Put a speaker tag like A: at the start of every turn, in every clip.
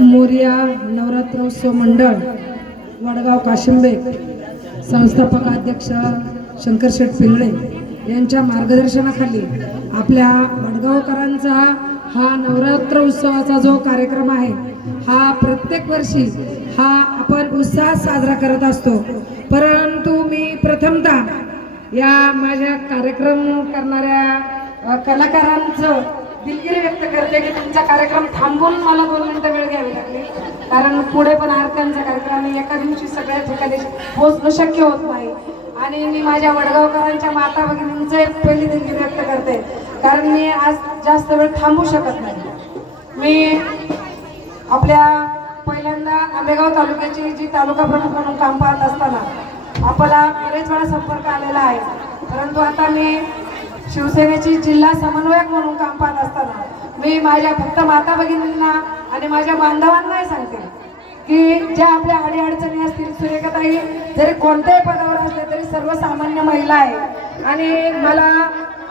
A: मोर्या नवरात्रोत्सव मंडळ वडगाव काशिंबे संस्थापक अध्यक्ष शंकरशेठ पिंगळे यांच्या मार्गदर्शनाखाली आपल्या वडगावकरांचा हा नवरात्र उत्सवाचा जो कार्यक्रम आहे हा प्रत्येक वर्षी हा आपण उत्साहात साजरा करत असतो. परंतु मी प्रथमतः या माझ्या कार्यक्रम करणाऱ्या कलाकारांचं दिलगिरी व्यक्त करते की तुमचा कार्यक्रम थांबून मला दोन मिनिटं वेळ घ्यावी लागली. कारण पुढे पण आरत्यांचा कार्यक्रम एका दिवशी सगळ्या ठिकाणी पोहोचणं शक्य होत नाही. आणि मी माझ्या वडगावकरांच्या माता भगिनींचं एक पहिली दिलगिरी व्यक्त करते. कारण मी आज जास्त वेळ थांबू शकत नाही. मी आपल्या पहिल्यांदा आंबेगाव तालुक्याची जी तालुका प्रमुख म्हणून काम पाहत असताना आपला बरेच वेळा संपर्क आलेला आहे. परंतु आता मी शिवसेनेची जिल्हा समन्वयक म्हणून काम पाहत असताना मी माझ्या फक्त माता भगिनींना आणि माझ्या बांधवांनाही सांगते की ज्या आपल्या अडीअडचणी असतील सुरेखाताई जरी कोणत्याही पदावर असले तरी सर्वसामान्य महिला आहे. आणि मला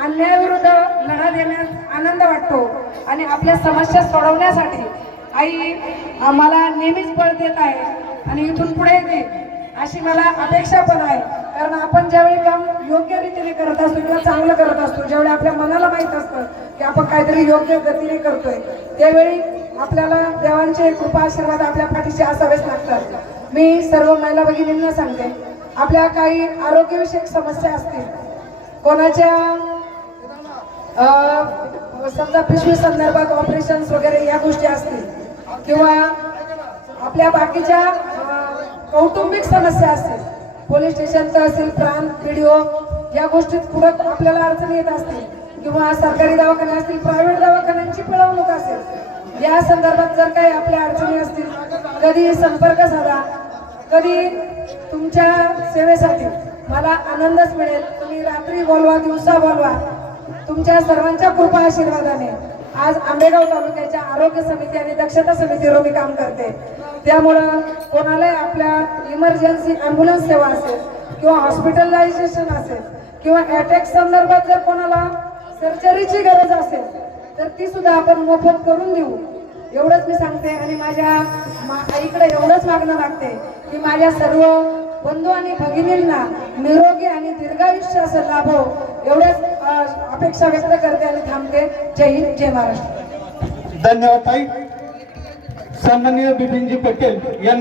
A: अन्यायाविरुद्ध लढा देण्यास आनंद वाटतो आणि आपल्या समस्या सोडवण्यासाठी आई मला नेहमीच बळ देत आहे आणि इथून पुढे देईल अशी मला अपेक्षा पण आहे. कारण आपण ज्यावेळी काम योग्य रीतीने करत असतो किंवा चांगलं करत असतो ज्यावेळी आपल्या मनाला माहीत असतं की आपण काहीतरी योग्य गतीने करतोय त्यावेळी आपल्याला देवांचे कृपा आशीर्वाद आपल्या पाठीशी असावेच लागतात. मी सर्व महिला भगिनींना सांगते आपल्या काही आरोग्यविषयक समस्या असतील कोणाच्या समजा पिशवी संदर्भात ऑपरेशन वगैरे या गोष्टी असतील किंवा आपल्या बाकीच्या कौटुंबिक समस्या असतील पोलीस स्टेशनचं असेल प्रांत व्हिडिओ या गोष्टीत पुढं आपल्याला अडचणी येत असतील किंवा सरकारी दवाखाने असतील प्रायव्हेट दवाखान्यांची पिळवणूक असेल या संदर्भात जर काही आपल्या अडचणी असतील कधी संपर्क साधा. कधी तुमच्या सेवेसाठी मला आनंदच मिळेल. तुम्ही रात्री बोलवा दिवसा बोलवा. तुमच्या सर्वांच्या कृपा आशीर्वादाने आज आंबेगाव तालुक्याच्या आरोग्य समिती आणि दक्षता समितीवर मी काम करते. त्यामुळं कोणालाही आपल्या इमर्जन्सी ॲम्ब्युलन्स सेवा असेल किंवा हॉस्पिटलायझेशन असेल किंवा अटॅक संदर्भात जर कोणाला सर्जरीची गरज असेल तर ती सुद्धा आपण मोफत करून देऊ. एवढंच मी सांगते आणि माझ्या मा- आईकडे एवढंच मागणं लागते की माझ्या सर्व बंधू आणि भगिनींना निरोगी आणि दीर्घायुष्य असं लाभो एवढ्याच अपेक्षा व्यक्त करते आणि थांबते. जय हिंद जय महाराष्ट्र.
B: धन्यवाद ताई. सन्माननीय बिपिनजी पटेल यांना